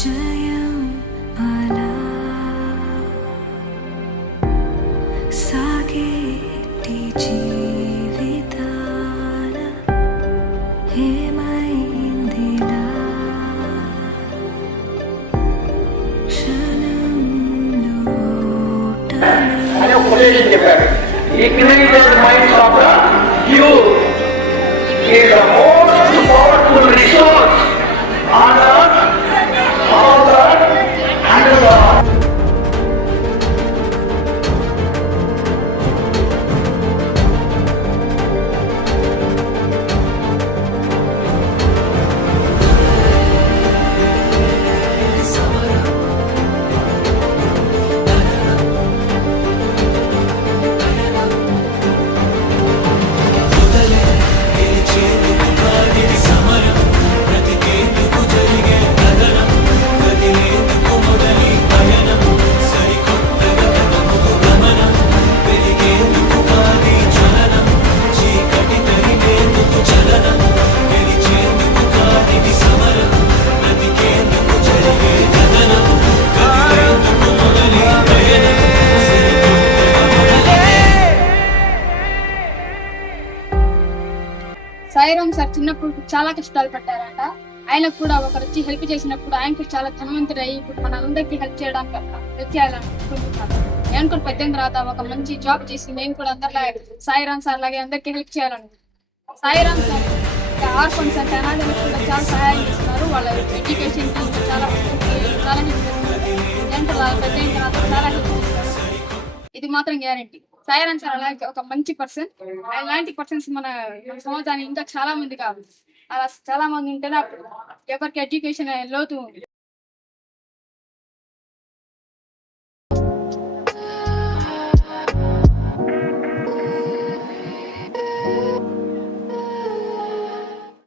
జయం అలా సాగేటి జీవితాన ఏమైందిలా క్షణంలో అని ఒక కొటేషన్ చెప్పారు. Ignited minds of the youth is the most powerful resource on earth, on earth and on earth. Sairam sir చిన్నప్పుడు చాలా కష్టాలు పడ్డారంట. ఆయనకు కూడా ఒకరు వచ్చి హెల్ప్ చేసినప్పుడు ఆయనకు చాలా ధనవంతుడై ఇప్పుడు మన అందరికీ హెల్ప్ చేయడానికి హెల్ప్ చేయాలనుకుంటున్నాను. నేను కూడా పెద్ద తర్వాత ఒక మంచి జాబ్ చేసి నేను కూడా అందరిలా సాయిరాం సార్ లాగే అందరికీ హెల్ప్ చేయాలనుకుంటున్నాను. సాయిరాం సార్ ఆర్ఫన్స్ అంటే అనాథలకు కూడా చాలా సహాయం చేస్తున్నారు. వాళ్ళ ఎడ్యుకేషన్ చాలా చాలా హెల్ప్ చేస్తున్నారు. నేను కూడా పెద్ద అయిన తర్వాత చాలా హెల్ప్ చేస్తారు. ఇది మాత్రం గ్యారంటీ. సాయిరాం సార్ అలాగే ఒక మంచి పర్సన్. అలాంటి పర్సన్స్ మన సమాజానికి ఇంకా చాలా మంది కావాలి. అలా చాలా మంది ఉంటేనే ఎవరికి ఎడ్యుకేషన్ లోతు